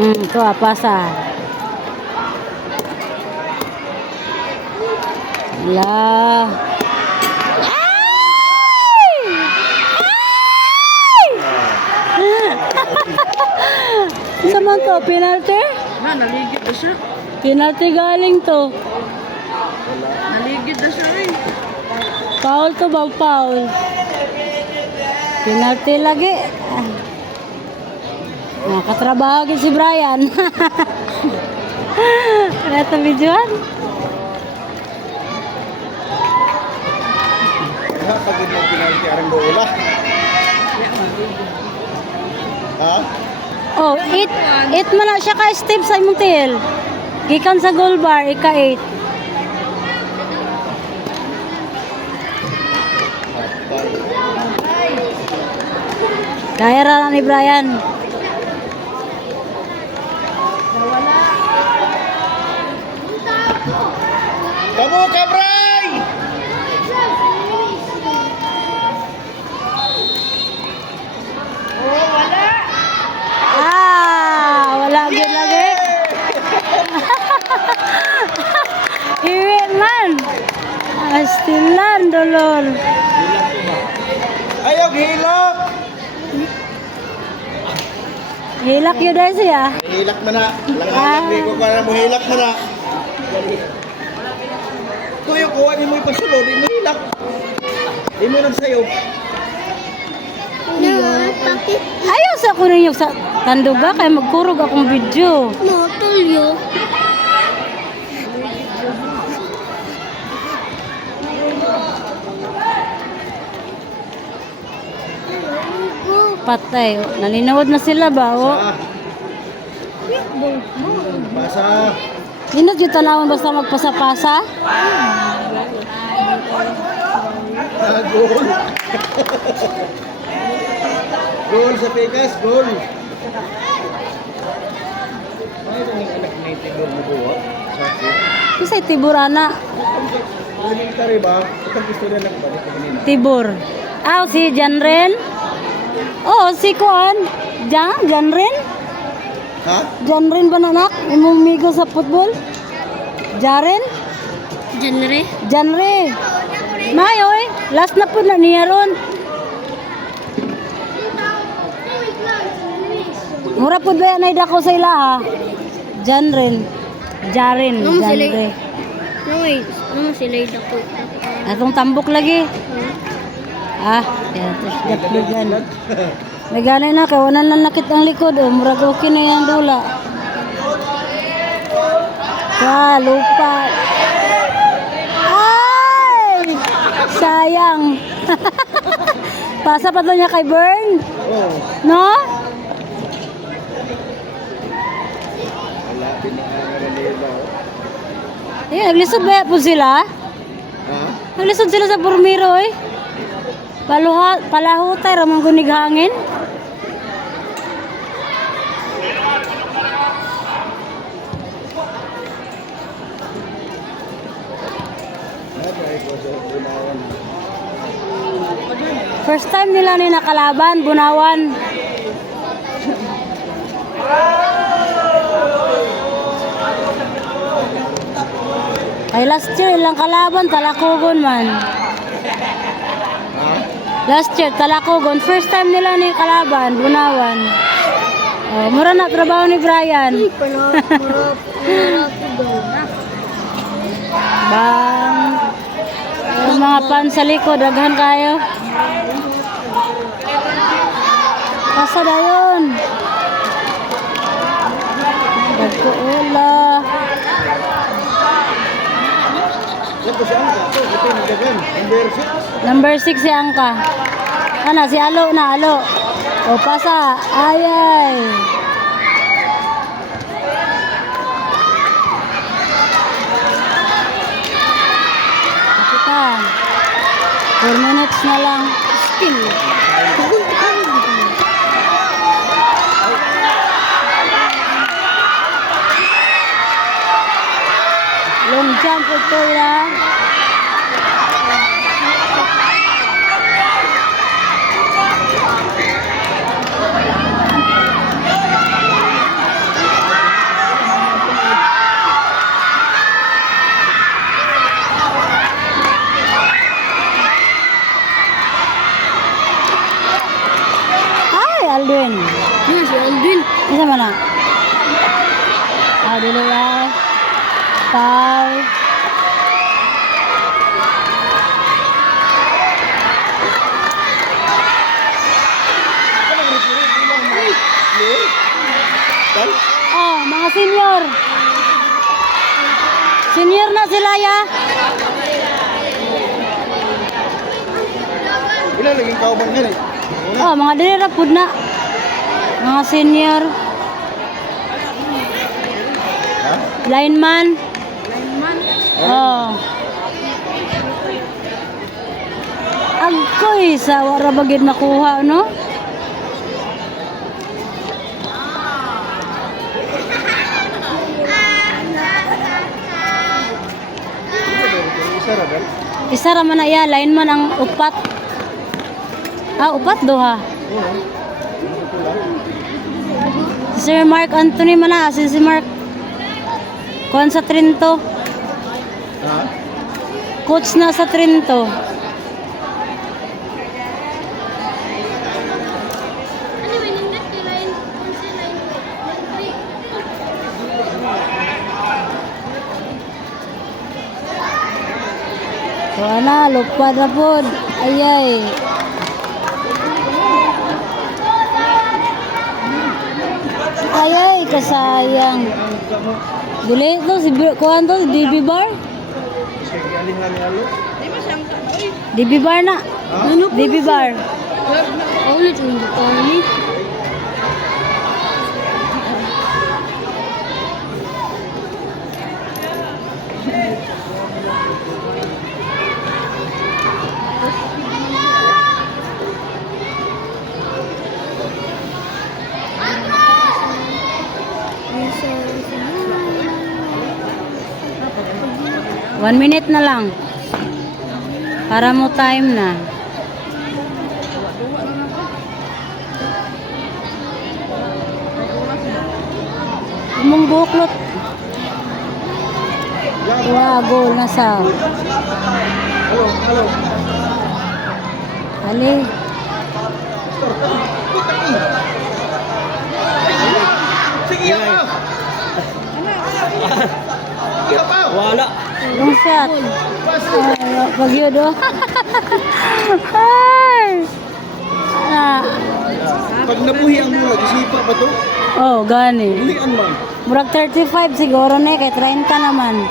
Ito pasa. Lah. Sama to, penalty? Naligid na siya. Penalty galing to. Naligid na siya rin. Foul to ba? Foul. Penalty lagi. Nakatrabaho din si Brian. Ito videoan. Pagod mo pinalti arang bola. Ha? Oh, it man na siya ka step sa imong tail. Gikan sa goal bar, ika 8. Kaya ra ni Brian. Kamu ka, Bray! Wala gyud lagi. Iwi man. Astilan dolor. Ayaw, hilak! Hilak yun dahil siya. Hilak mo na. Langalan, di ko para mo hilak mo na. Tuyo, kuha ni mo yung pagsulod, di mo hilak. Di mo nagsayo. Ayaw sa ko ninyo sa tanduga kaya magkurog akong video. No, tulyo. Patay. Nalinawad na sila ba? O? Basa. Hindi yung tanawin basta magpasa-pasa? Goal. Goal sa Vegas, goal. Ay, ito yung anak na itigol mo buwa. Isa tiburana. Elementary ba? Itong gusto na lang ba? Tibur. Si Janren. Oh, si Kuan. Janren? Ha? Janren ba nanak? Imong migo sa football? Jaren? Genre. Janre. Mayoy. Last na po na niya ron. Mura po ba yan ay dako sa ila ha? Janren. Jaren. Ano sila? Janre. No, wait. Ano sila yung dako? Atong tambok lagi. Yan. Daplugan. Nagana na, kawanan lang nakit ang likod. Murag okay na yung dula. Lupa. Ay! Sayang. Pasa pa to niya kay Bern. Oo. No? Wala, pinakakalaliba. Naglisod ba po sila? Ha? Naglisod sila sa Burmiro eh. Palahutay ramang gunig hangin. First time nila ni nakalaban, Bunawan. Ay last year ilang kalaban, Talakogon man. Last year, Talakogon. First time nila ni kalaban, Bunawan. Mura na trabaho ni Brian. Bang. Yung mga pan sa likod, daghan kayo. Pasa na yun. Dagkuula. Ito si Angka. Ito yung nagdagan. Number Number 6. 6 si Angka. Si Alo na, Alo. Pasa. Ay. Kita. 4 minutes na lang. Still. Long jump ito lang. Alwin. Ano si Alvin? Isa man na. Dili ay. Pau. Mga senior. Senior na sila ya. Wala laging kauban nga eh. Mga dili ra pud na. Mga senior. Ha? Lineman. Agkoy sa wara bagid nakuha no. Isa ra dal. Isa ra man na iya lineman ang upat. Upat duha. Si Sir Mark Anthony man na, si Mark kuan sa Trinto. Ha? Coach na sa Trinto. So ana, lupad na pod. Ayay. Ayay, kasayang. Dili to si kuan to, si DB Bar. Sige, alin halo. DB Bar na. DB Bar. Ulit yung bukan ni. One minute na lang. Para mo time na. Imong buklot. Goal na sa. Halo. Ali. Sige pa. Sige pa. Wala. Long shot. Pag yun do. Ay. Pag nabuhi ang mula, isipa pa to. Gani. Buhian man. Murag 35 siguro na kay 30 naman.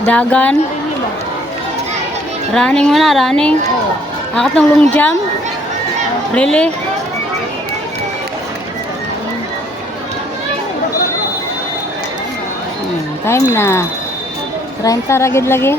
Dagan. Running mo na, running. Akatong long jump. Really? Time na. 30 ragid lagi.